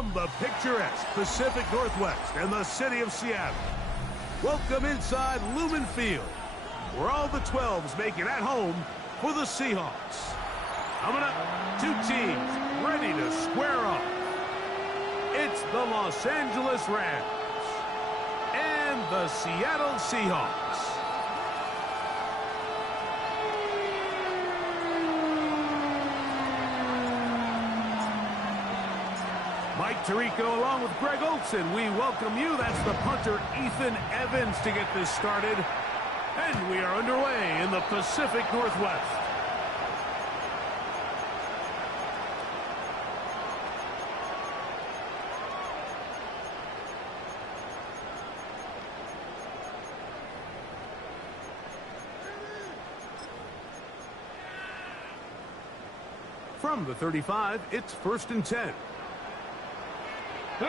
From the picturesque Pacific Northwest and the city of Seattle, welcome inside Lumen Field, where all the 12s make it at home for the Seahawks. Coming up, two teams ready to square off. It's the Los Angeles Rams and the Seattle Seahawks. Mike Tirico along with Greg Olson, we welcome you. That's the punter Ethan Evans to get this started. And we are underway in the Pacific Northwest. From the 35, it's 1st and 10. The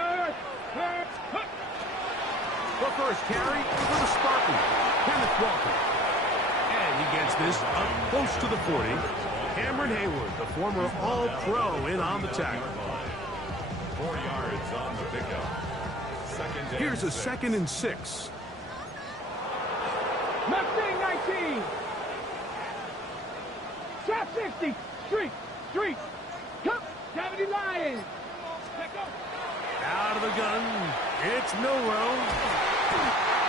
first carry for the Spartans, Kenneth Walker. And he gets this up close to the 40. Cameron Hayward, the former All-Pro, in on the tackle. 4 yards on the pickup. Here's a 2nd and 6. Mustang 19. Shot 60. Street. Come, Cavity Lions. Out of the gun, it's Milroe.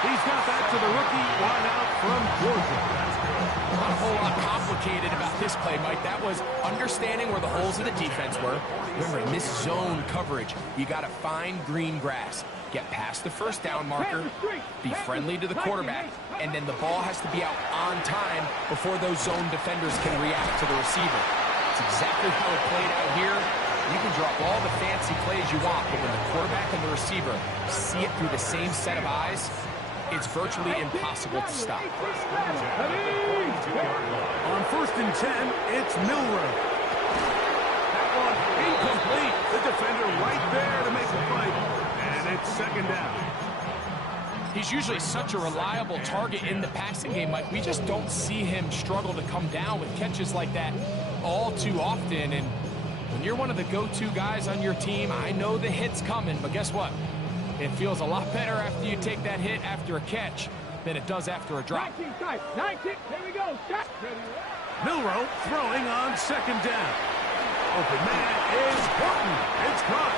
He's got that to the rookie wideout from Georgia. That's good. Not a whole lot complicated about this play, Mike. That was understanding where the holes of the defense were. Remember, in this zone coverage, you got to find green grass. Get past the first down marker, be friendly to the quarterback, and then the ball has to be out on time before those zone defenders can react to the receiver. It's exactly how it played out here. You can drop all the fancy plays you want, but when the quarterback and the receiver see it through the same set of eyes, it's virtually impossible to stop. On 1st and 10, it's Milroe. That one incomplete. The defender right there to make the fight. And it's 2nd down. He's usually such a reliable target in the passing game, Mike. We just don't see him struggle to come down with catches like that all too often. And when you're one of the go-to guys on your team, I know the hit's coming, but guess what? It feels a lot better after you take that hit after a catch than it does after a drop. 19, here we go. Shot. Milroe throwing on 2nd down. Open man is Horton. It's caught.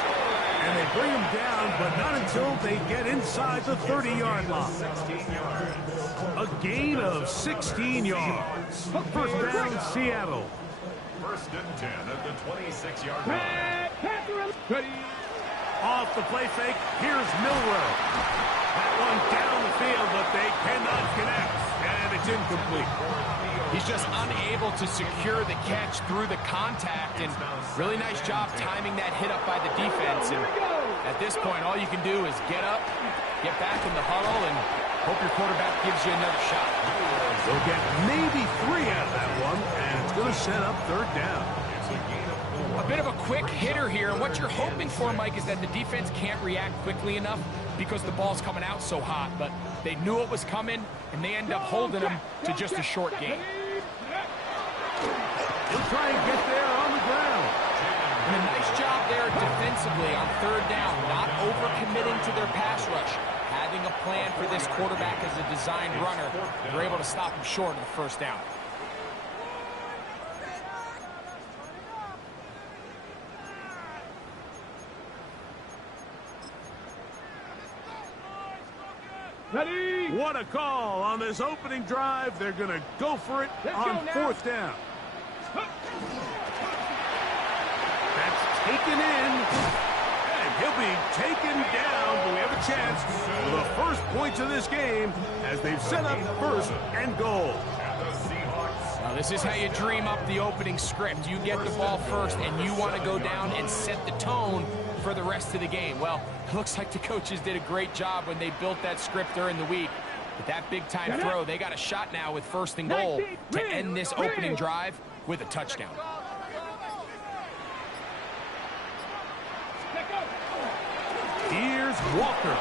And they bring him down, but not until they get inside the 30-yard line. 16 yards. A gain of 16 yards. 1st down, Seattle. 1st and 10 at the 26-yard line. Off the play fake, here's Milroe. That one down the field, but they cannot connect. And it's incomplete. He's just unable to secure the catch through the contact, and really nice job timing that hit up by the defense. And at this point, all you can do is get up, get back in the huddle, and hope your quarterback gives you another shot. They'll get maybe 3 out of that one, and it's going to set up 3rd down. A bit of a quick hitter here, and what you're hoping for, Mike, is that the defense can't react quickly enough because the ball's coming out so hot, but they knew it was coming, and they end up holding them to just a short gain. He'll try and get there on the ground. And a nice job there defensively on 3rd down, not overcommitting to their pass rush. Having a plan for this quarterback as a designed runner, they're able to stop him short of the 1st down. Ready? What a call on this opening drive. They're going to go for it on 4th down. That's taken in. And he'll be taken down, but we have a chance for the first points of this game as they've set up 1st and goal. Now, this is how you dream up the opening script. You get the ball first, and you want to go down and set the tone for the rest of the game. Well, it looks like the coaches did a great job when they built that script during the week. But that big-time throw, they got a shot now with 1st and goal to end this opening drive with a touchdown. Here's Walker.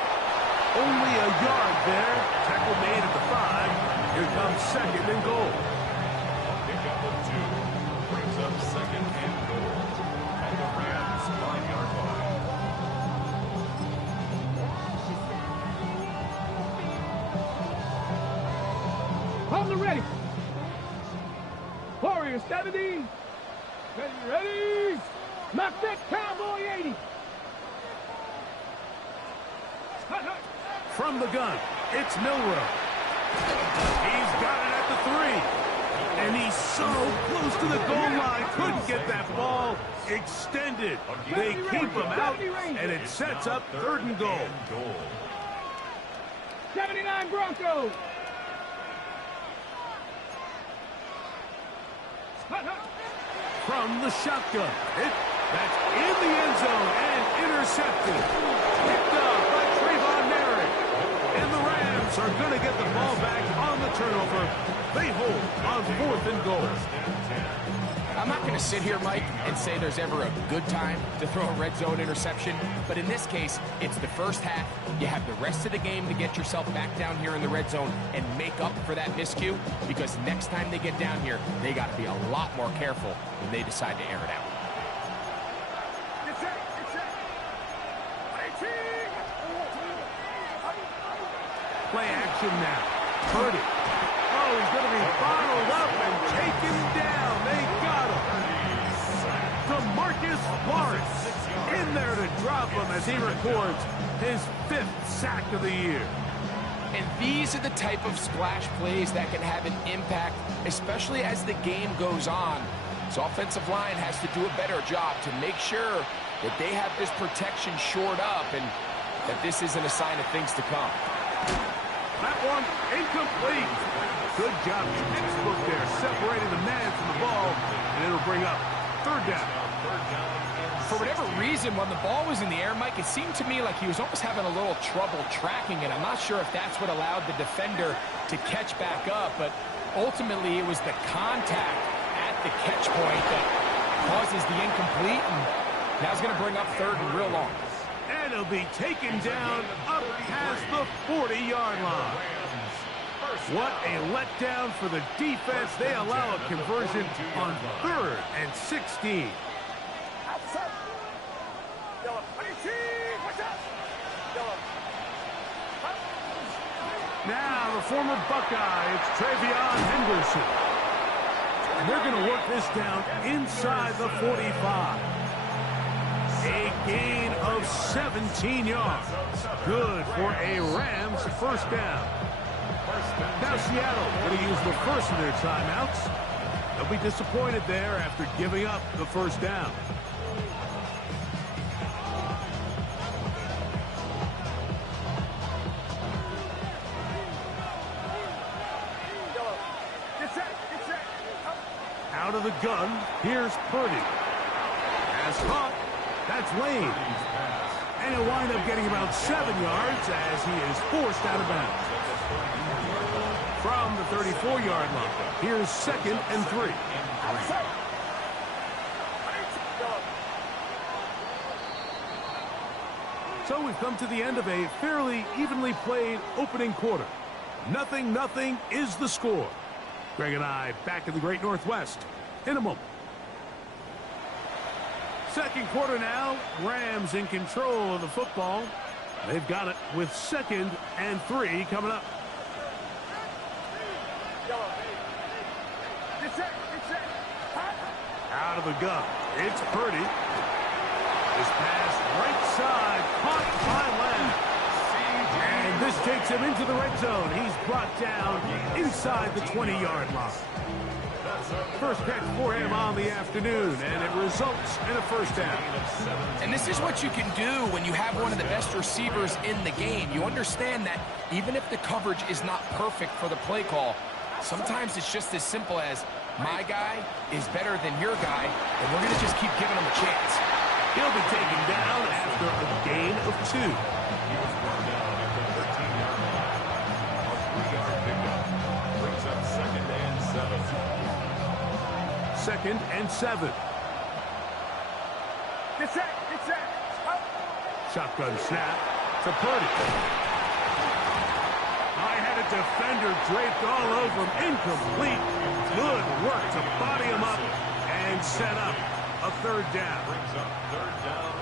Only a yard there. Tackle made at the 5. Here comes 2nd and goal. Pickup of 2. Brings up 2nd and goal. At the Rams' 5-yard line. the ready. Warrior 70. Ready. Knock that cowboy 80. From the gun, it's Milroe. He's got it at the 3. And he's so close to the goal line. Couldn't get that ball extended. They keep him out, and it sets up 3rd and goal. 79 Broncos. From the shotgun. That's in the end zone and intercepted. Picked up by Trayvon Merritt. And the Rams are going to get the ball back on the turnover. They hold on 4th and goal. I'm not going to sit here, Mike, and say there's ever a good time to throw a red zone interception, but in this case, it's the first half. You have the rest of the game to get yourself back down here in the red zone and make up for that miscue, because next time they get down here, they got to be a lot more careful when they decide to air it out. Play action now. Purdy. Oh, he's going to be bottled up and taken down. They got him. DeMarcus Lawrence in there to drop him as he records his 5th sack of the year. And these are the type of splash plays that can have an impact, especially as the game goes on. So offensive line has to do a better job to make sure that they have this protection shored up and that this isn't a sign of things to come. That one incomplete. Good job, textbook there, separating the man from the ball, and it'll bring up 3rd down. For whatever reason, when the ball was in the air, Mike, it seemed to me like he was almost having a little trouble tracking it. I'm not sure if that's what allowed the defender to catch back up, but ultimately it was the contact at the catch point that causes the incomplete, and now it's going to bring up 3rd and real long. And he'll be taken down up past the 40-yard line. What a letdown for the defense. They allow a conversion on 3rd and 16. Now the former Buckeye, it's Travion Henderson. And they're going to work this down inside the 45. A gain of 17 yards. Good for a Rams 1st down. Now Seattle going to use the first of their timeouts. They'll be disappointed there after giving up the 1st down. Out of the gun, here's Purdy. As caught, that's Lane. And he'll wind up getting about 7 yards as he is forced out of bounds. From the 34-yard line, here's 2nd and 3. So we've come to the end of a fairly evenly played opening quarter. 0-0 is the score. Greg and I back in the Great Northwest in a moment. 2nd quarter now. Rams in control of the football. They've got it with 2nd and 3 coming up. Out of the gun. It's Purdy. This pass right side caught by Lamb. And this takes him into the red zone. He's brought down inside the 20-yard line. First catch for him on the afternoon, and it results in a 1st down. And this is what you can do when you have one of the best receivers in the game. You understand that even if the coverage is not perfect for the play call, sometimes it's just as simple as my guy is better than your guy, and we're going to just keep giving him a chance. He'll be taken down after a gain of 2. He was brought down at the 13-yard line. A 3-yard pickup brings up 2nd and 7. 2nd and 7. Shotgun snap to Purdy. I had a defender draped all over him. Incomplete. Good work to body him up and set up a 3rd down.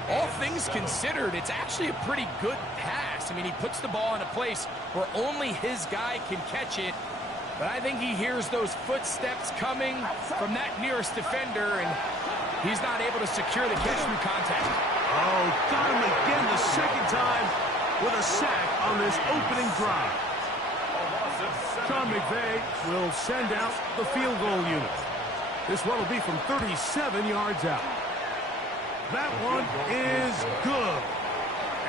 All things considered, it's actually a pretty good pass. I mean, he puts the ball in a place where only his guy can catch it. But I think he hears those footsteps coming from that nearest defender, and he's not able to secure the catch through contact. Oh, got him again the second time with a sack on this opening drive. Sean McVay will send out the field goal unit. This one will be from 37 yards out. That one is good.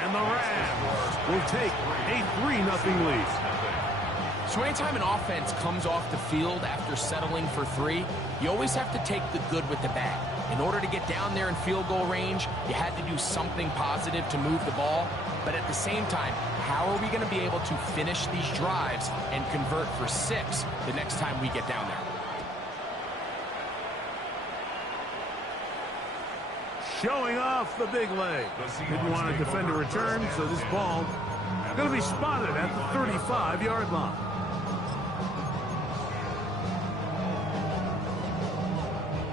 And the Rams will take a 3-0 lead. So anytime an offense comes off the field after settling for 3, you always have to take the good with the bad. In order to get down there in field goal range, you had to do something positive to move the ball. But at the same time, how are we going to be able to finish these drives and convert for 6 the next time we get down there? Showing off the big leg. Didn't want to defend a return, so this ball going to be spotted at the 35-yard line.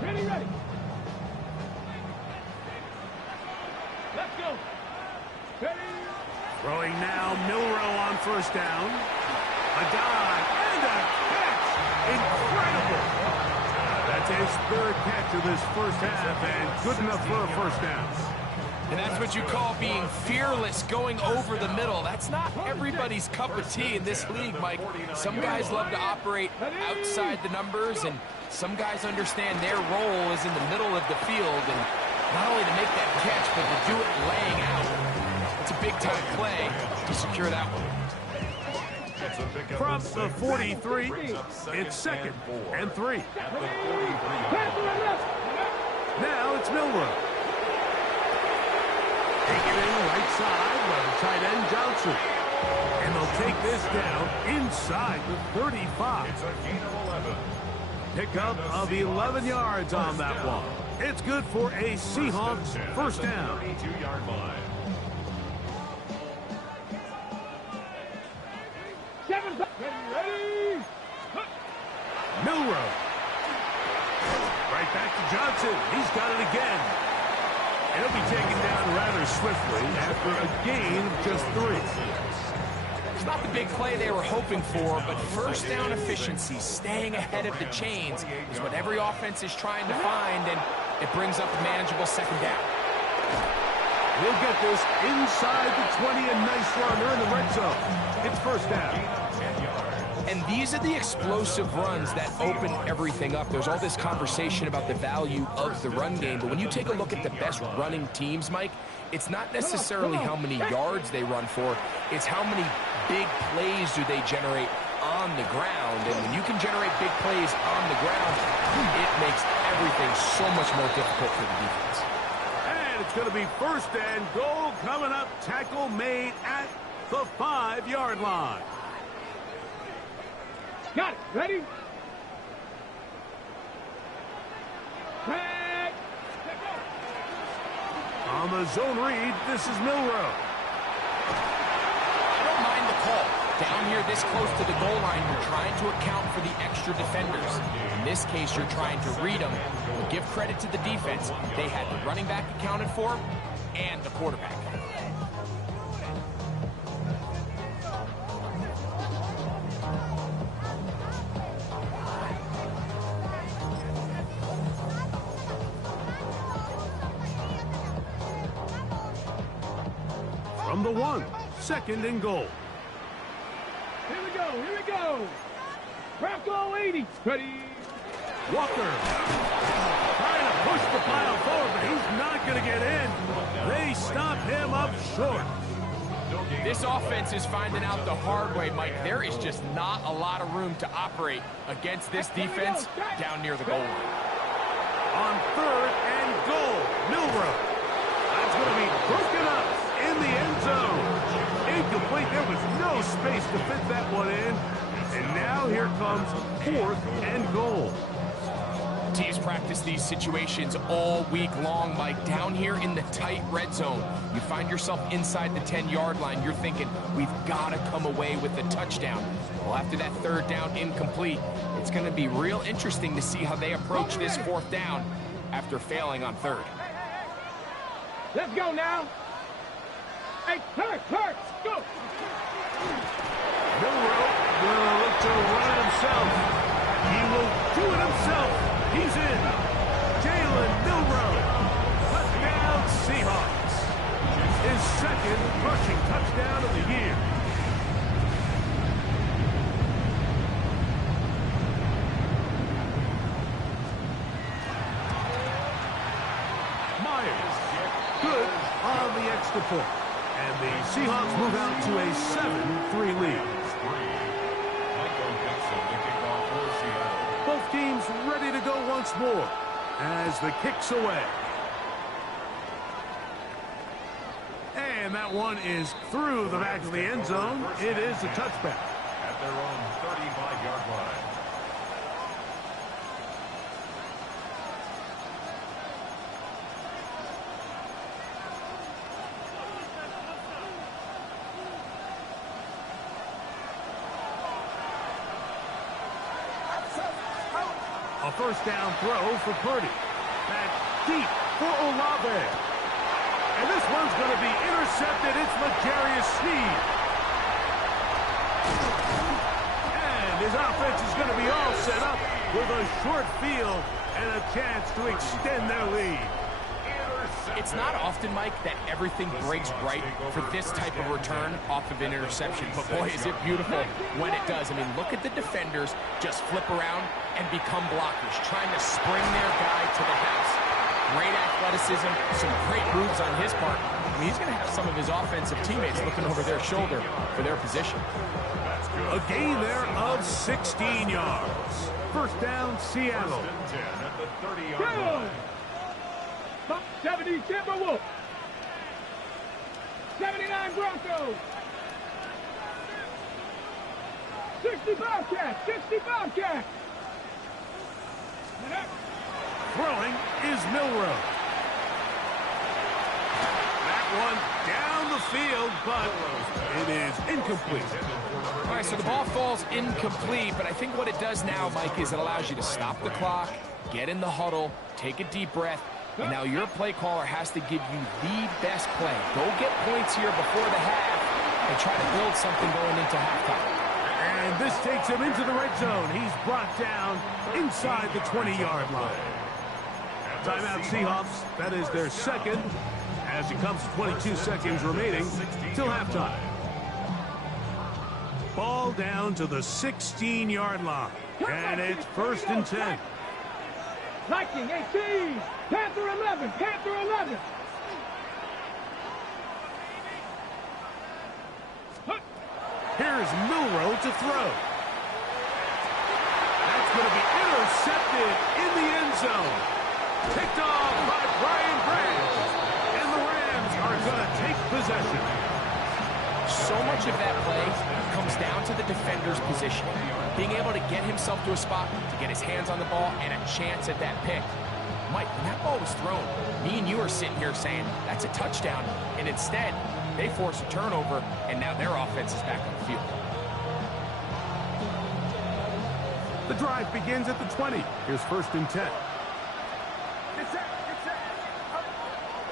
Ready, ready. Let's go. Ready. Throwing now, Milroe on first down. A dive and a catch. Incredible. That's his 3rd catch of this first half, and good enough for a first down. And that's what you call being fearless, going over the middle. That's not everybody's cup of tea in this league, Mike. Some guys love to operate outside the numbers, and some guys understand their role is in the middle of the field, and not only to make that catch, but to do it laying out. It's a big-time play to secure that one. From the 43, it's 2nd and 3. Now it's Milroe. Taking in right side by the tight end Johnson. And they'll take this down inside the 35. It's a gain of 11. Pickup of 11 yards on that one. It's good for a Seahawks first down. 32-yard line. 7, ready. Milroe. Right back to Johnson. He's got it again. And he'll be taken down rather swiftly after a gain of just 3. It's not the big play they were hoping for, but first down efficiency, staying ahead of the chains, is what every offense is trying to find, and it brings up a manageable 2nd down. He'll get this inside the 20, a nice run. They're in the red zone. It's first down. And these are the explosive runs that open everything up. There's all this conversation about the value of the run game, but when you take a look at the best running teams, Mike, it's not necessarily how many yards they run for, it's how many big plays do they generate on the ground. And when you can generate big plays on the ground, it makes everything so much more difficult for the defense. And it's going to be first and goal coming up. Tackle made at the 5-yard line. Got it. Ready? Back. On the zone read, this is Milroe. I don't mind the call. Down here this close to the goal line, you're trying to account for the extra defenders. In this case, you're trying to read them. But give credit to the defense. They had the running back accounted for and the quarterback. From the 1, 2nd and goal. Here we go. Here we go. Bronco 80. Ready. Walker trying to push the pile forward, but he's not going to get in. They stop him up short. This offense is finding out the hard way, Mike. There is just not a lot of room to operate against this defense down near the goal line. On 3rd and goal, Milroe. That's going to be broken up in the end zone. Incomplete. There was no space to fit that one in. And now here comes 4th and goal. Teams practice these situations all week long, Mike. Down here in the tight red zone, you find yourself inside the 10-yard line. You're thinking, we've got to come away with a touchdown. Well, after that 3rd down incomplete, it's going to be real interesting to see how they approach this 4th down after failing on 3rd. Let's go now. Hey, Hurts, go. Milroe will look to run it himself. Do it himself. He's in. Jalen Milroe. Touchdown Seahawks. His second rushing touchdown of the year. Myers. Good on the extra point. And the Seahawks move out to a 7-3 lead. Both teams ready to go once more as the kick's away. And that one is through the back of the end zone. It is a touchback. At their own 35-yard line. A first down throw for Purdy. Back deep for Olave. And this one's going to be intercepted. It's L'Jarius Sneed. And his offense is going to be all set up with a short field and a chance to extend their lead. It's not often, Mike, that everything breaks right for this type of return off of an interception. But boy, is it beautiful when it does. I mean, look at the defenders just flip around and become blockers, trying to spring their guy to the house. Great athleticism, some great moves on his part. I mean, he's going to have some of his offensive teammates looking over their shoulder for their position. A gain there of 16 yards. First down, Seattle. 70 Timberwolves. 79 Broncos. 60 Bobcats. 60 Bobcats. Throwing is Milroe. That one down the field, but it is incomplete. All right, so the ball falls incomplete, but I think what it does now, Mike, is it allows you to stop the clock, get in the huddle, take a deep breath, and now your play caller has to give you the best play. Go get points here before the half and try to build something going into halftime. And this takes him into the red zone. He's brought down inside the 20-yard line. Timeout Seahawks. That is their second as it comes to 22 seconds remaining till halftime. Ball down to the 16-yard line. And it's first and 10. Viking 18. Panther 11. Panther 11. Here's Milroe to throw. That's going to be intercepted in the end zone. Picked off by Brian Branch. And the Rams are going to take possession. So much of that play comes down to the defender's positioning. Being able to get himself to a spot, to get his hands on the ball, and a chance at that pick. Mike, when that ball was thrown, me and you are sitting here saying, that's a touchdown. And instead, they force a turnover, and now their offense is back on the field. The drive begins at the 20. Here's first and 10.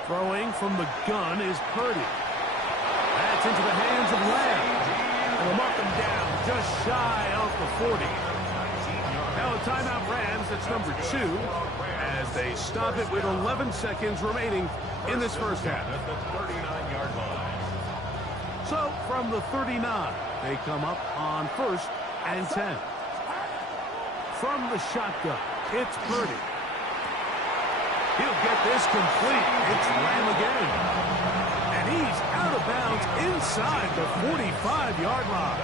Throwing from the gun is Purdy. That's into the hands of Lamb. And they'll mark him down just shy of the 40. Now a timeout Rams, that's number 2, as they stop it with 11 seconds remaining in this first half. At the 39-yard line. So from the 39, they come up on first and 10. From the shotgun, it's Purdy. He'll get this complete. It's Lamb again. And he's out of bounds inside the 45-yard line.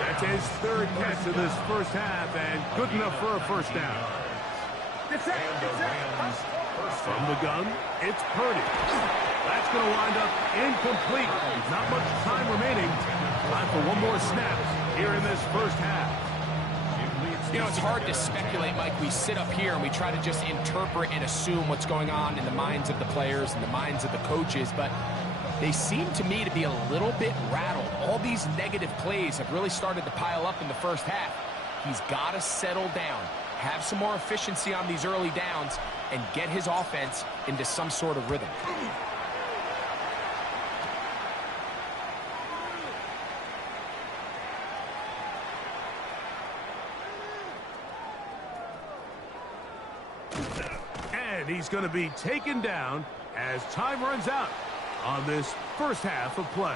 That's his third catch of this first half, and good enough for a first down. From the gun, it's Purdy. That's going to wind up incomplete. Not much time remaining. Time for one more snap here in this first half. You know, it's hard to speculate, Mike. We sit up here and we try to just interpret and assume what's going on in the minds of the players and the minds of the coaches, but they seem to me to be a little bit rattled. All these negative plays have really started to pile up in the first half. He's got to settle down, have some more efficiency on these early downs, and get his offense into some sort of rhythm. And he's going to be taken down as time runs out on this first half of play.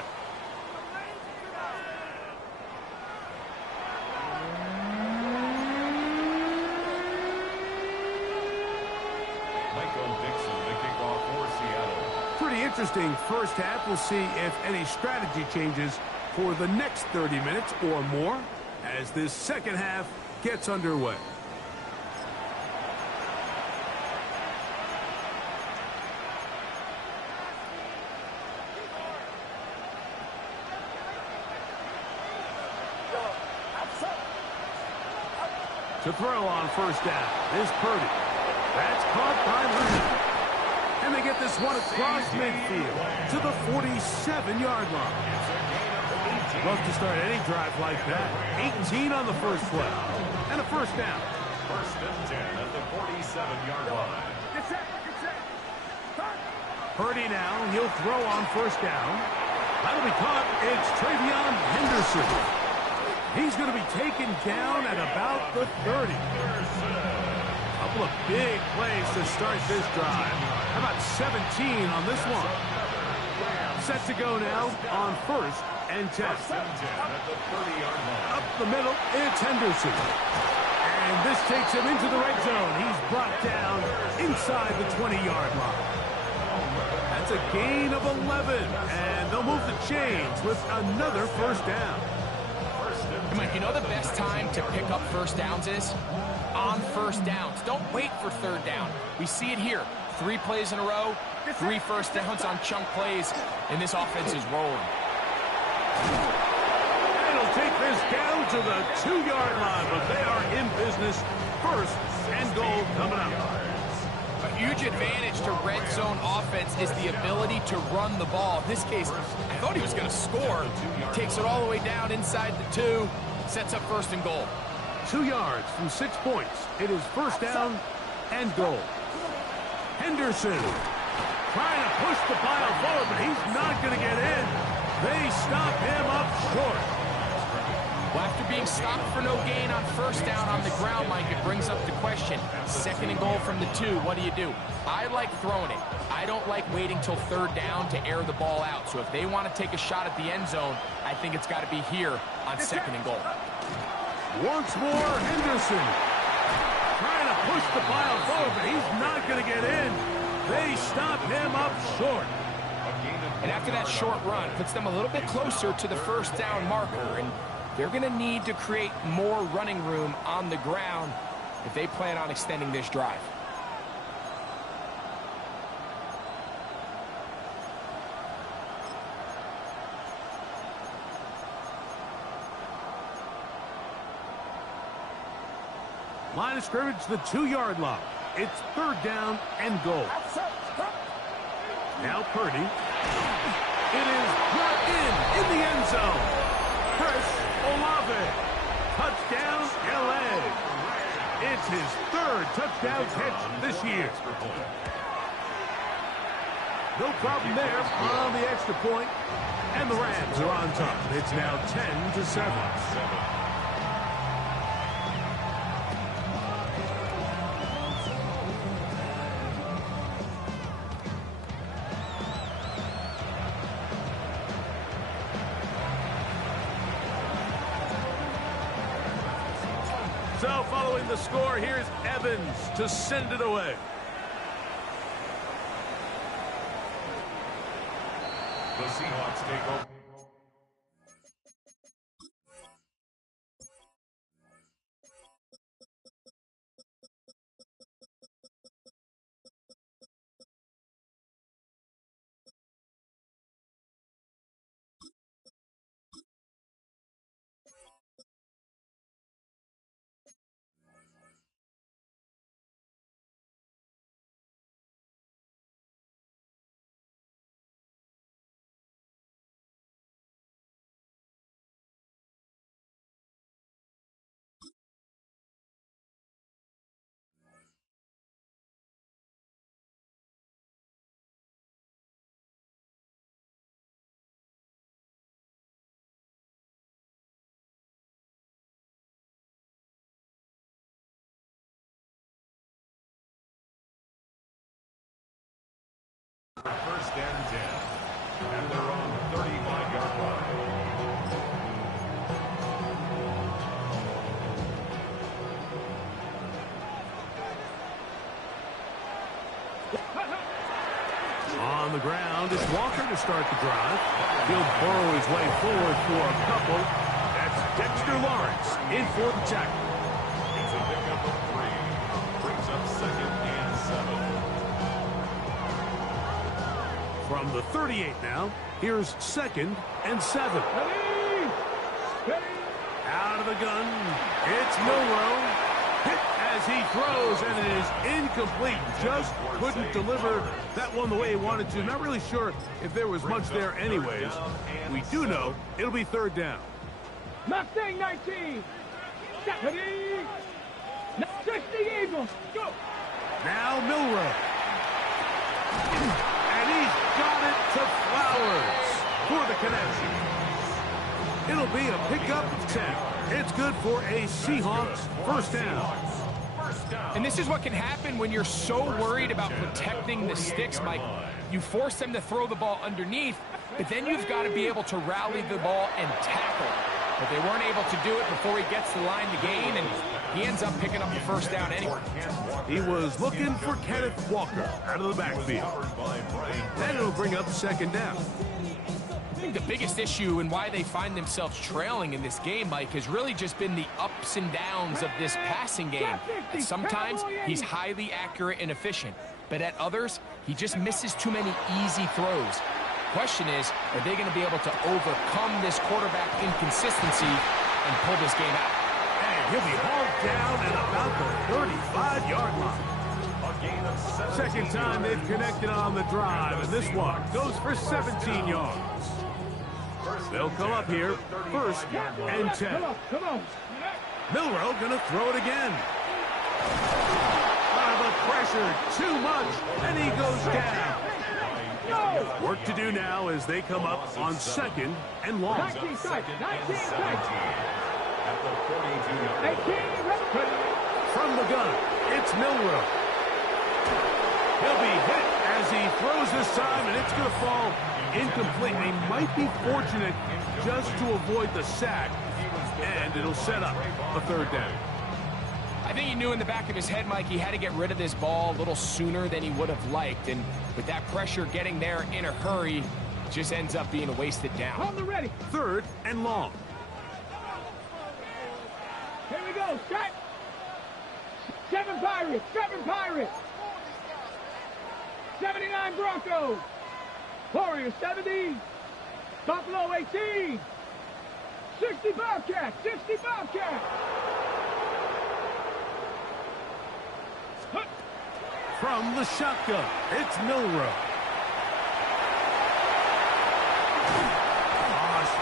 Michael Dixon, the kickoff for Seattle. Pretty interesting first half. We'll see if any strategy changes for the next 30 minutes or more as this second half gets underway. To throw on first down is Purdy. That's caught by Lee. And they get this one across midfield to the 47-yard line. Love to start any drive like that. 18 on the first play. And a first down. First and 10 at the 47-yard line. Purdy now. He'll throw on first down. That'll be caught. It's Travion Henderson. He's going to be taken down at about the 30. Couple of big plays to start this drive. How about 17 on this one? Set to go now on first and 10. Up the middle, it's Henderson. And this takes him into the red zone. He's brought down inside the 20-yard line. That's a gain of 11. And they'll move the chains with another first down. Hey, Mike, you know the best time to pick up first downs is? On first downs. Don't wait for third down. We see it here. 3 plays in a row, 3 first downs on chunk plays, and this offense is rolling. And he'll take this down to the 2-yard line, but they are in business. First and goal coming up. A huge advantage to red zone offense is the ability to run the ball. In this case, I thought he was going to score. Takes it all the way down inside the 2, sets up first and goal. 2 yards from 6 points. It is first down and goal. Henderson trying to push the pile forward, but he's not going to get in. They stop him up short. Well, after being stopped for no gain on first down on the ground, Mike, it brings up the question. Second and goal from the 2, what do? I like throwing it. I don't like waiting till third down to air the ball out. So if they want to take a shot at the end zone, I think it's got to be here on second and goal. Once more, Henderson trying to push the pile forward, but he's not going to get in. They stop him up short. And after that short run, puts them a little bit closer to the first down marker, and they're going to need to create more running room on the ground if they plan on extending this drive. Line of scrimmage, the 2-yard line. It's third down and goal. Now Purdy. It is brought in the end zone. Chris Olave. Touchdown, L.A. It's his 3rd touchdown catch this year. No problem there on the extra point. And the Rams are on top. It's now 10-7. So following the score, here's Evans to send it away. The Seahawks take over. First and 10. At their own 35-yard line. On the ground, it's Walker to start the drive. He'll burrow his way forward for a couple. That's Dexter Lawrence in for the tackle. It's a pickup of 3. Brings up second and 7. From the 38 now, here's second and 7. Ready! Ready! Out of the gun, it's Milroe. Hit as he throws, and it is incomplete. Just couldn't deliver that one the way he wanted to. Not really sure if there was much there anyways. We do know it'll be third down. Mustang 19. Ready? 60 Eagles. Go. Now Milroe. And he's got it to Flowers for the connection. It'll be a pickup of 10. It's good for a Seahawks first down. And this is what can happen when you're so worried about protecting the sticks, Mike. You force them to throw the ball underneath, but then you've got to be able to rally the ball and tackle. But they weren't able to do it before he gets the line to gain, and he ends up picking up the first down anyway. He was looking for Kenneth Walker out of the backfield. Then it'll bring up second down. I think the biggest issue and why they find themselves trailing in this game, Mike, has really just been the ups and downs of this passing game. And sometimes he's highly accurate and efficient, but at others, he just misses too many easy throws. Question is, are they going to be able to overcome this quarterback inconsistency and pull this game out? And he'll be hauled down at about the 35-yard line. Second time they've connected on the drive, and this one goes for 17 yards. They'll come up here, first and 10. Come on. Milroe gonna throw it again. The pressure, too much, and he goes down. Work to do now as they come up on second and long. 19 tight. 19 tight. At the 42-yard 18. From the gun, it's Milroe. He'll be hit as he throws this time, and it's going to fall incomplete. They might be fortunate just to avoid the sack, and it'll set up a third down. I think he knew in the back of his head, Mike, he had to get rid of this ball a little sooner than he would have liked, and with that pressure getting there in a hurry, it just ends up being a wasted down. On the ready. Third and long. Here we go. Set. 7 Pirates. 7 Pirates. 79 Broncos. Warriors 70. Buffalo 18. 60 Bobcats. 60 Bobcats. From the shotgun, it's Milroe.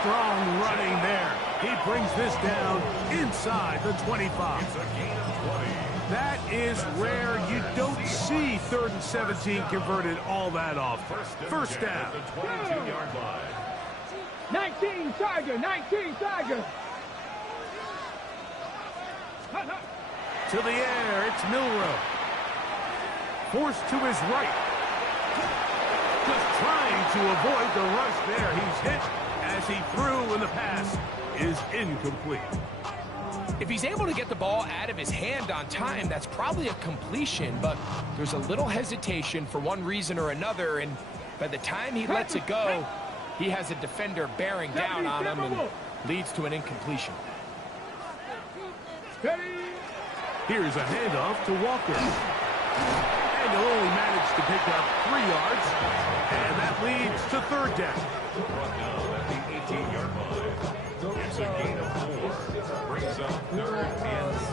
Strong running there. He brings this down inside the 25. It's a gain of 20. That is rare. You don't see 3rd and 17 converted all that often. First down. The 22-yard line. 19 Tiger. 19 Tiger. To the air, it's Milroe. Forced to his right. Just trying to avoid the rush there. He's hit as he threw, and the pass is incomplete. If he's able to get the ball out of his hand on time, that's probably a completion, but there's a little hesitation for one reason or another, and by the time he lets it go, he has a defender bearing down on him and leads to an incompletion. Here's a handoff to Walker. And he'll only manage to pick up 3 yards, and that leads to third down. Brought down at the 18-yard line. It's a gain of 4. Brings up 3rd and 6.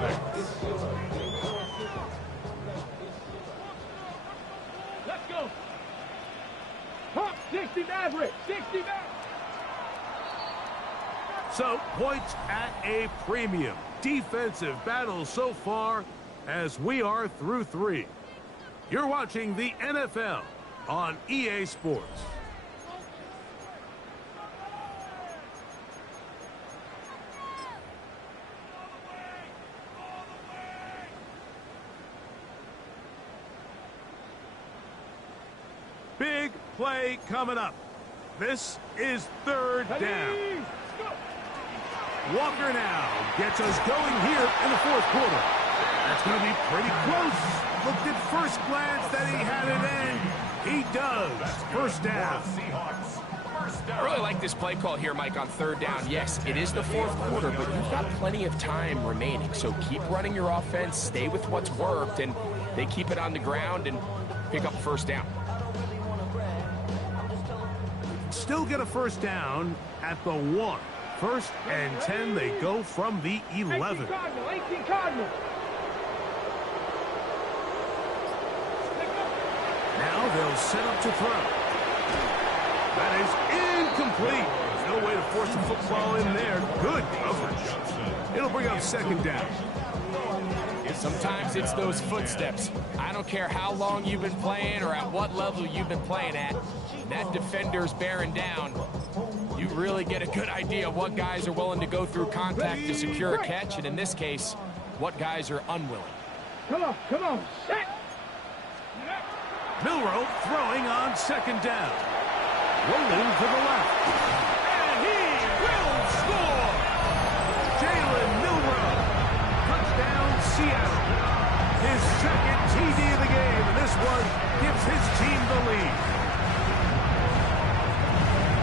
Let's go. Pump 60 Maverick. 60 Maverick. So, points at a premium. Defensive battle so far as we are through 3. You're watching the NFL on EA Sports. big play coming up. This is third down. Walker now gets us going here in the fourth quarter. That's going to be pretty close. Looked at first glance that he had it in. He does. First down. I really like this play call here, Mike, on third down. Yes, it is the fourth quarter, but you've got plenty of time remaining. So keep running your offense, stay with what's worked, and they keep it on the ground and pick up first down. Still get a first down at the 1. First and 10, they go from the 11. 18 Cardinal. Now they'll set up to throw. That is incomplete. There's no way to force the football in there. Good coverage. It'll bring up second down. Sometimes it's those footsteps. I don't care how long you've been playing or at what level you've been playing at. That defender's bearing down. You really get a good idea of what guys are willing to go through contact to secure a catch, and in this case, what guys are unwilling. Come on, set. Milroe throwing on second down. Rolling to the left. And he will score! Jalen Milroe. Touchdown, Seattle. His second TD of the game, and this one gives his team the lead.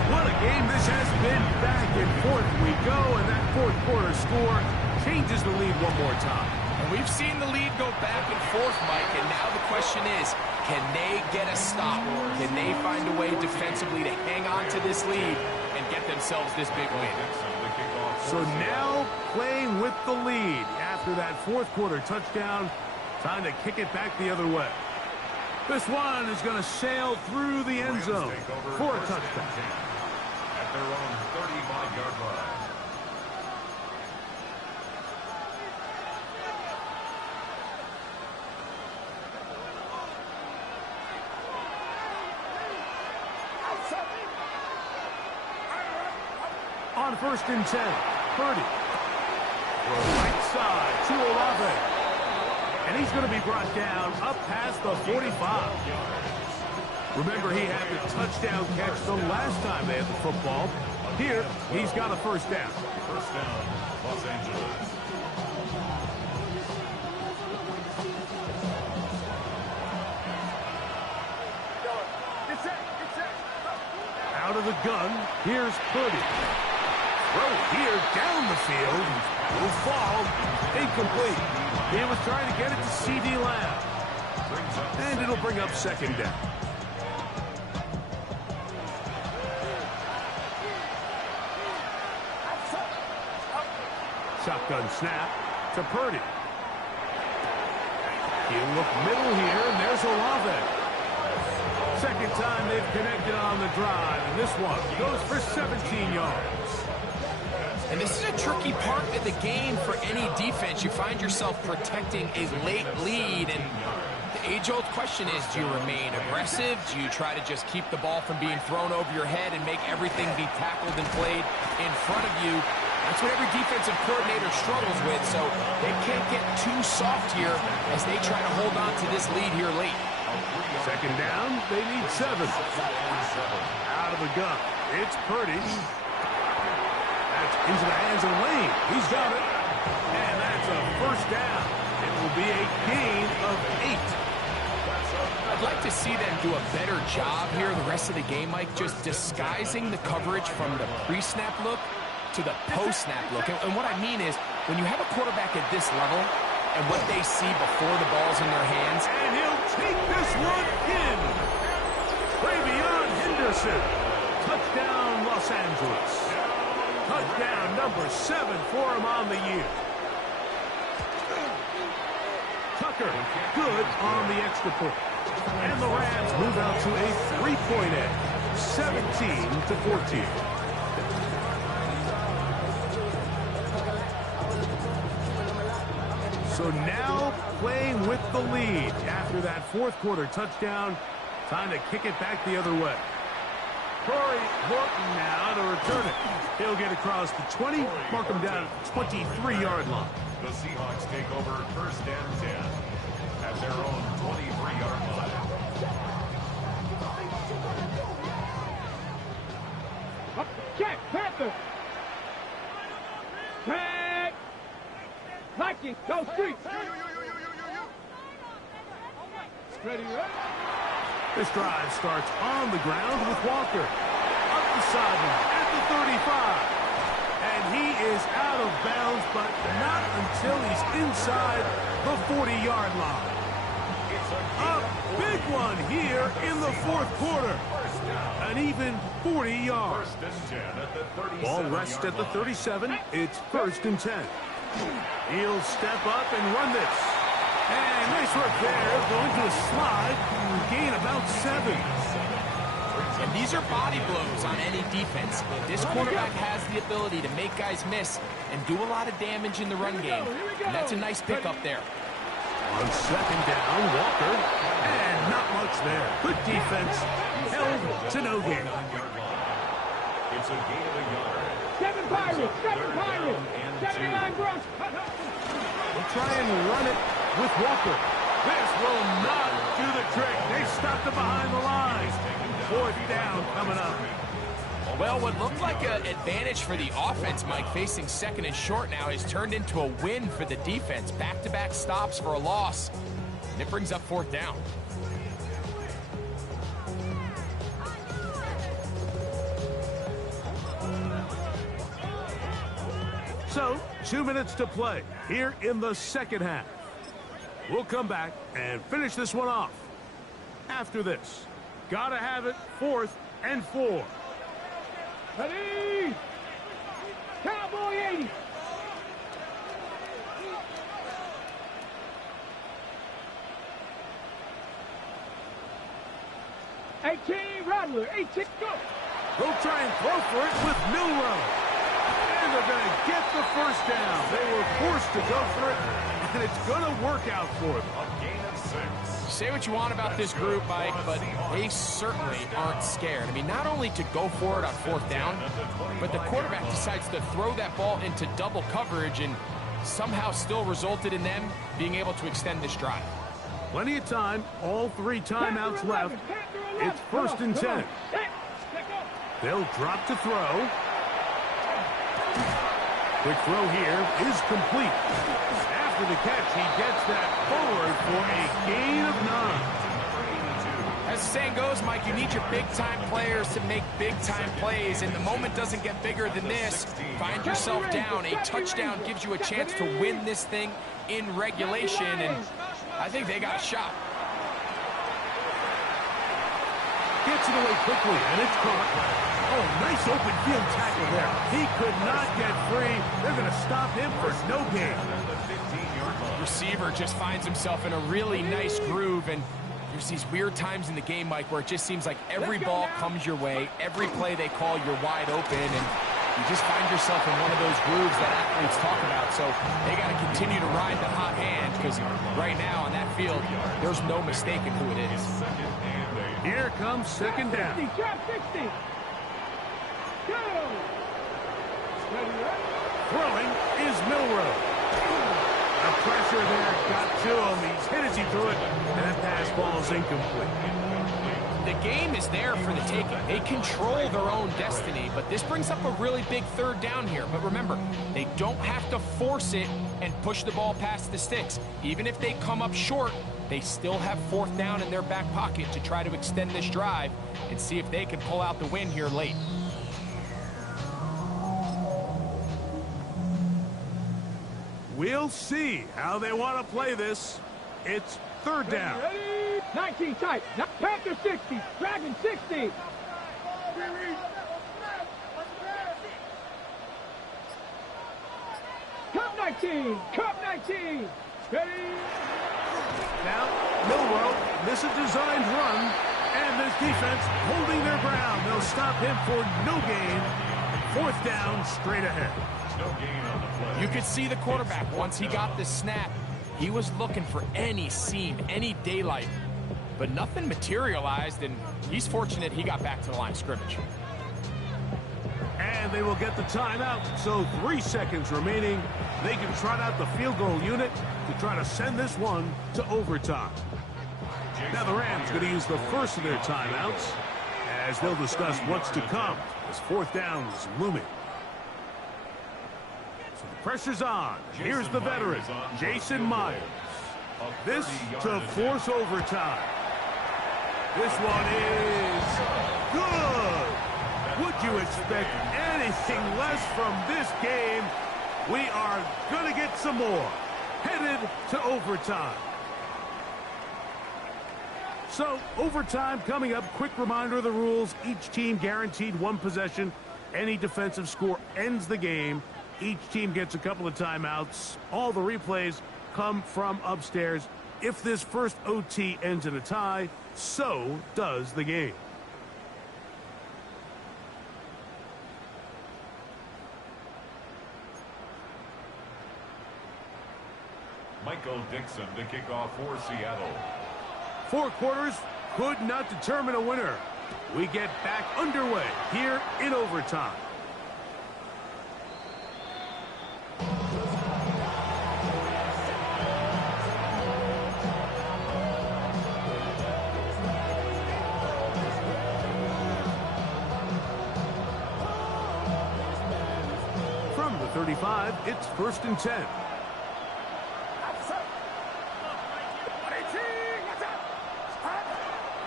What a game this has been. Back and forth we go, and that fourth quarter score changes the lead one more time. And we've seen the lead go back and forth, Mike, and now the question is, can they get a stop? Can they find a way defensively to hang on to this lead and get themselves this big win? So now playing with the lead after that fourth quarter touchdown, time to kick it back the other way. This one is going to sail through the end zone for a touchdown. At their own 35-yard line. On first and 10, Purdy. Right side to Olave. And he's going to be brought down up past the 45. Remember, he had the touchdown catch the last time they had the football. Here, he's got a first down. First down, Los Angeles. Out of the gun, here's Purdy. Throw here down the field. Will fall. Incomplete. He was trying to get it to C.D. Lamb. And it'll bring up second down. Shotgun snap to Purdy. He'll look middle here, and there's Olave. Second time they've connected on the drive, and this one goes for 17 yards. And this is a tricky part of the game for any defense. You find yourself protecting a late lead, and the age-old question is, do you remain aggressive? Do you try to just keep the ball from being thrown over your head and make everything be tackled and played in front of you? That's what every defensive coordinator struggles with, so they can't get too soft here as they try to hold on to this lead here late. Second down, they need 7. Out of the gun, it's Purdy. That's into the hands of Lane. He's got it. And that's a first down. It will be a gain of 8. I'd like to see them do a better job here the rest of the game, Mike, just disguising the coverage from the pre-snap look to the post-snap look. And what I mean is, when you have a quarterback at this level and what they see before the ball's in their hands. And he'll take this one in. Travion Henderson. Touchdown, Los Angeles. Touchdown number 7 for him on the year. Tucker, good on the extra point. And the Rams move out to a 3-point edge, 17-14. So now playing with the lead after that fourth quarter touchdown. Time to kick it back the other way. Corey Horton now to return it. He'll get across the 20, mark him down at the 23-yard line. The Seahawks take over first and 10 at their own 23-yard line. Up, check, Panther. Check. Vikings, go street. Ready, ready. This drive starts on the ground with Walker. Up the sideline at the 35. And he is out of bounds, but not until he's inside the 40-yard line. A big one here in the fourth quarter. An even 40 yards. Ball rests at the 37. It's 1st and 10. He'll step up and run this. And nice work there. Going to a slide. Gain about 7. And these are body blows on any defense. This quarterback has the ability to make guys miss and do a lot of damage in the run game. And that's a nice pickup there. On 2nd down, Walker. And not much there. Good defense. Held to no gain. It's a gain of a yard. 7 Pirates, 7 Pirates. 79 Gross. We'll try and run it with Walker. This will not do the trick. They stopped it behind the line. 4th down coming up. Well, what looked like an advantage for the offense, Mike, facing 2nd and short now, has turned into a win for the defense. Back-to-back stops for a loss. And it brings up 4th down. So, 2 minutes to play here in the second half. We'll come back and finish this one off. After this, gotta have it 4th and 4. Ready? Cowboy 80. Rattler, 18, go. They'll try and throw for it with Milroe. And they're going to get the 1st down. They were forced to go for it, and it's going to work out for them. A gain of 6. Say what you want about this group, Mike, but they certainly aren't scared. I mean, not only to go for it on 4th down, but the quarterback decides to throw that ball into double coverage and somehow still resulted in them being able to extend this drive. Plenty of time, all 3 timeouts left. It's 1st and 10. They'll drop to throw. Quick throw here is complete. After the catch, he gets that forward for a gain of 9. As the saying goes, Mike, you need your big-time players to make big-time plays, and the moment doesn't get bigger than this. Find yourself down. A touchdown gives you a chance to win this thing in regulation, and I think they got a shot. Gets it away quickly, and it's caught. Oh, nice open field tackle there. He could not get free. They're going to stop him for no gain. Receiver just finds himself in a really nice groove, and there's these weird times in the game, Mike, where it just seems like every ball comes your way. Every play they call, you're wide open, and you just find yourself in one of those grooves that athletes talk about. So they got to continue to ride the hot hand, because right now on that field, there's no mistaking who it is. Here comes 2nd down. 60, drop 60. Go. Throwing is Milroe. The pressure there got to him. He's hit as he threw it, and that pass ball is incomplete. The game is there for the taking. They control their own destiny, but this brings up a really big 3rd down here. But remember, they don't have to force it and push the ball past the sticks. Even if they come up short, they still have 4th down in their back pocket to try to extend this drive and see if they can pull out the win here late. We'll see how they want to play this. It's 3rd down. Ready? 19 tight. Panther 60. Dragon 60. Cup 19. Cup 19. Ready? Now, Milroe, this is a designed run, and this defense holding their ground. They'll stop him for no gain. 4th down, straight ahead. No gain on the play. You could see the quarterback, once he got the snap, he was looking for any seam, any daylight, but nothing materialized, and he's fortunate he got back to the line of scrimmage. And they will get the timeout, so 3 seconds remaining. They can trot out the field goal unit to try to send this one to overtime. Now the Rams going to use the first of their timeouts. as they'll discuss what's to come as fourth down is looming. So the pressure's on. Here's the veteran, Jason Myers. This to force overtime. This one is good. Would you expect anything less from this game? We are going to get some more. Headed to overtime. So, overtime coming up. Quick reminder of the rules. Each team guaranteed one possession. Any defensive score ends the game. Each team gets a couple of timeouts. All the replays come from upstairs. If this first OT ends in a tie, so does the game. Michael Dixon to kick off for Seattle. 4 quarters could not determine a winner. We get back underway here in overtime. From the 35, it's 1st and 10.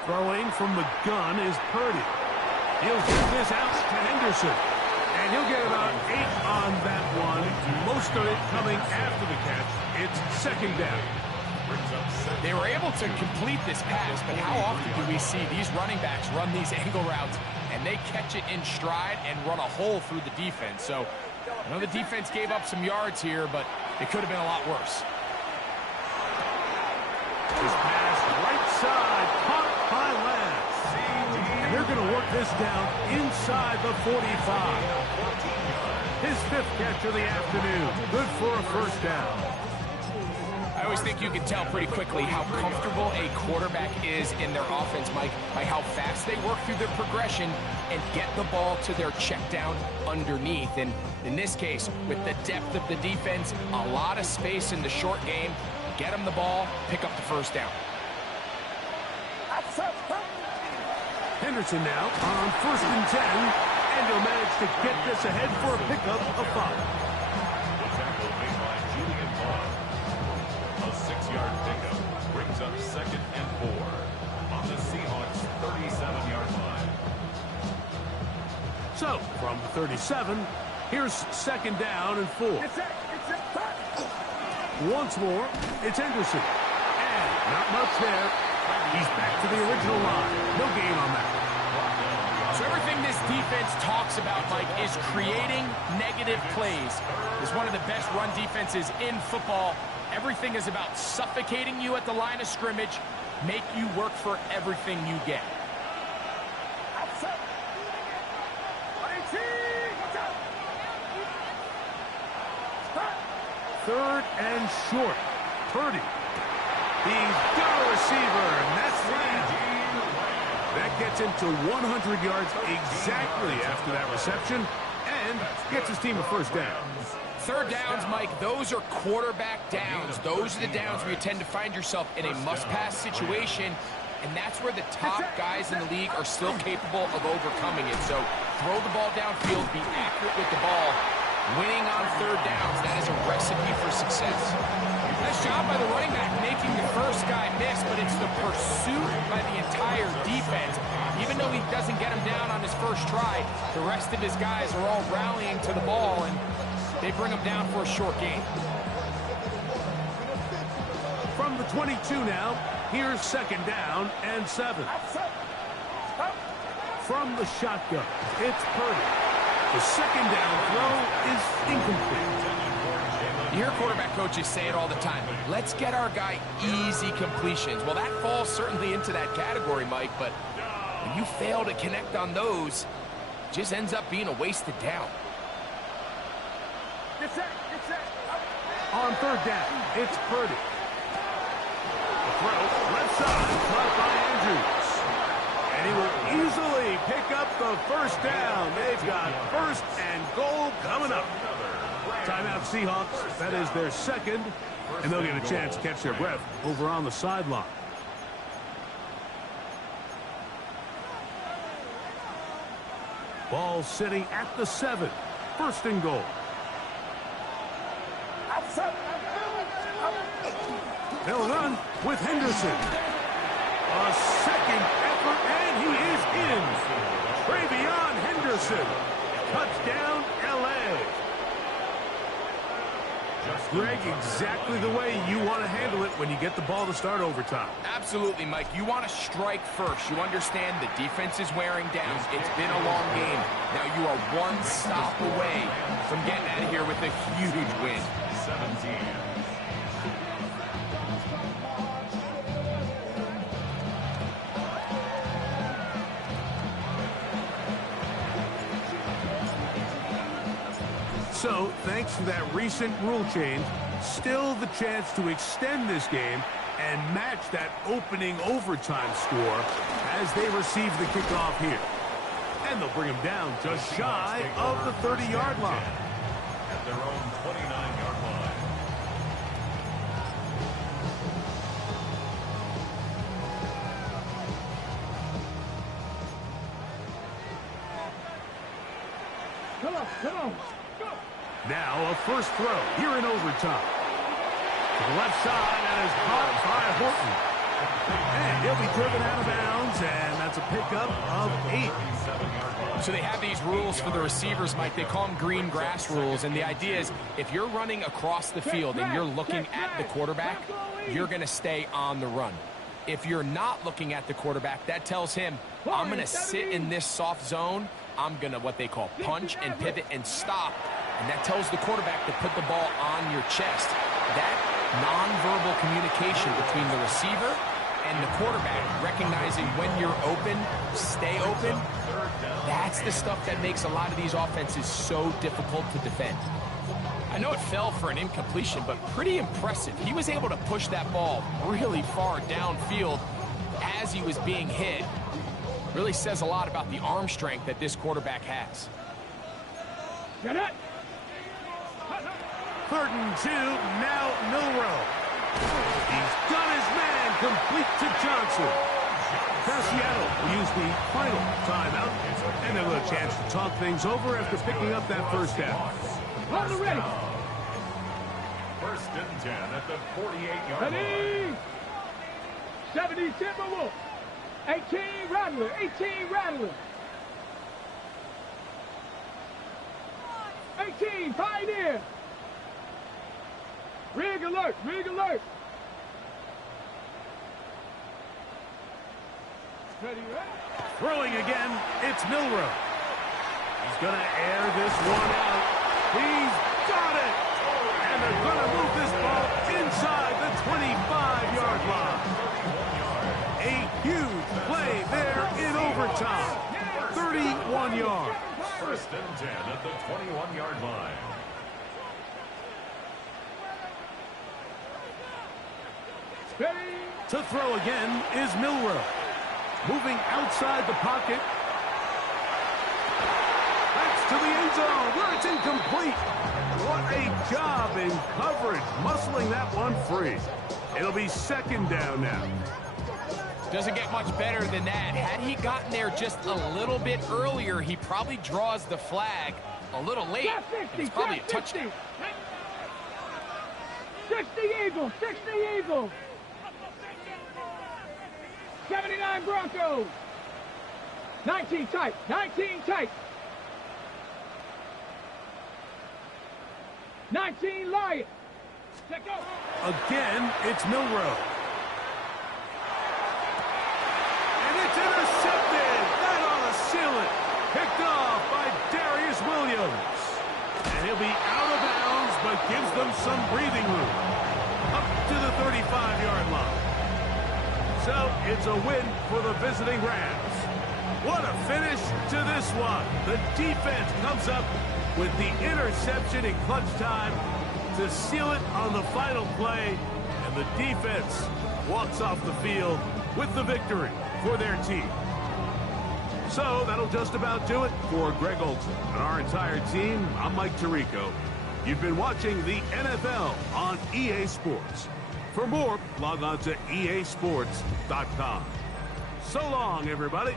Throwing from the gun is Purdy. He'll get this out to Henderson. And he'll get about 8 on that one. Most of it coming after the catch. It's 2nd down. They were able to complete this pass, but how often do we see these running backs run these angle routes and they catch it in stride and run a hole through the defense? So I know the defense gave up some yards here, but it could have been a lot worse. This pass right side, caught by Lance. And they're going to work this down inside the 45. His 5th catch of the afternoon. Good for a 1st down. I always think you can tell pretty quickly how comfortable a quarterback is in their offense, Mike, by how fast they work through their progression and get the ball to their check down underneath. And in this case, with the depth of the defense, a lot of space in the short game, get them the ball, pick up the 1st down. Henderson now on 1st and 10, and he'll manage to get this ahead for a pickup of 5. The tackle made by Julian Vaughn. A 6-yard pickup brings up 2nd and 4 on the Seahawks' 37-yard line. So, from the 37, here's 2nd down and 4. Once more, it's Henderson. And not much there. He's back to the original line. No gain on that. So everything this defense talks about, Mike, is creating negative plays. It's one of the best run defenses in football. Everything is about suffocating you at the line of scrimmage, make you work for everything you get. 3rd and short. Purdy. He's got a receiver, and that's Lance. That gets him to 100 yards exactly after that reception and gets his team a 1st down. 3rd downs, Mike, those are quarterback downs. Those are the downs where you tend to find yourself in a must-pass situation, and that's where the top guys in the league are still capable of overcoming it. So throw the ball downfield, be accurate with the ball. Winning on 3rd downs, that is a recipe for success. Nice job by the running back making the first guy miss, but it's the pursuit by the entire defense. Even though he doesn't get him down on his first try, the rest of his guys are all rallying to the ball, and they bring him down for a short gain. From the 22 now, here's 2nd down and 7. From the shotgun, it's Purdy. The 2nd down throw is incomplete. You hear quarterback coaches say it all the time. Let's get our guy easy completions. Well, that falls certainly into that category, Mike, but when you fail to connect on those, it just ends up being a wasted down. On 3rd down, it's Purdy. The throw, left side, caught by Andrews. And he will easily pick up the 1st down. They've got 1st and goal coming up. Timeout Seahawks. That is their 2nd. And they'll get a chance to catch their breath over on the sideline. Ball sitting at the 7. First and goal. They'll run with Henderson. A second effort, and he is in. Travion Henderson. Touchdown, L.A. Greg, exactly the way you want to handle it when you get the ball to start overtime. Absolutely, Mike. You want to strike first. You understand the defense is wearing down. It's been a long game. Now you are one stop away from getting out of here with a huge win. 17. So, thanks to that recent rule change, still the chance to extend this game and match that opening overtime score as they receive the kickoff here. And they'll bring him down just shy of the 30-yard line. At their own 29-yard line. Come on, come on. Go. Now a first throw here in overtime. To the left side, and is caught by Horton. And he'll be driven out of bounds, and that's a pickup of 8. So they have these rules for the receivers, Mike. They call them green grass rules, and the idea is if you're running across the field and you're looking at the quarterback, you're going to stay on the run. If you're not looking at the quarterback, that tells him, I'm going to sit in this soft zone. I'm going to what they call punch and pivot and stop. And that tells the quarterback to put the ball on your chest. That nonverbal communication between the receiver and the quarterback, recognizing when you're open, stay open, that's the stuff that makes a lot of these offenses so difficult to defend. I know it fell for an incompletion, but pretty impressive. He was able to push that ball really far downfield as he was being hit. Really says a lot about the arm strength that this quarterback has. Get it. 3rd and 2, now Milroe. He's got his man complete to Johnson. Now Seattle will use the final timeout, and they'll have a chance to talk things over after picking up that first down. On the ready. 1st and 10 at the 48-yard line. Ready. 70 Timberwolves. 18 Rattler. 18 Rattler. 18 Pioneer. Rig alert. Rig alert. Ready, ready. Throwing again, it's Milroe. He's going to air this one out. He's got it! And they're going to move this ball inside the 25-yard line. A huge play there in overtime. 31 yards. 1st and 10 at the 21-yard line. Ready. To throw again is Milroe. Moving outside the pocket. That's to the end zone where it's incomplete. What a job in coverage, muscling that one free. It'll be 2nd down now. Doesn't get much better than that. Had he gotten there just a little bit earlier, he probably draws the flag a little late. It's probably a touchdown. 60 Eagles. 60 Eagles. 79 Broncos. 19 tight. 19 tight. 19 Lions. Let go. Again, it's Milroe. And it's intercepted. That ought to seal it. Picked off by Darius Williams. And he'll be out of bounds, but gives them some breathing room. Up to the 35-yard line. So it's a win for the visiting Rams. What a finish to this one. The defense comes up with the interception in clutch time to seal it on the final play. And the defense walks off the field with the victory for their team. So that'll just about do it for Greg Olsen and our entire team. I'm Mike Tirico. You've been watching the NFL on EA Sports. For more, log on to easports.com. So long, everybody.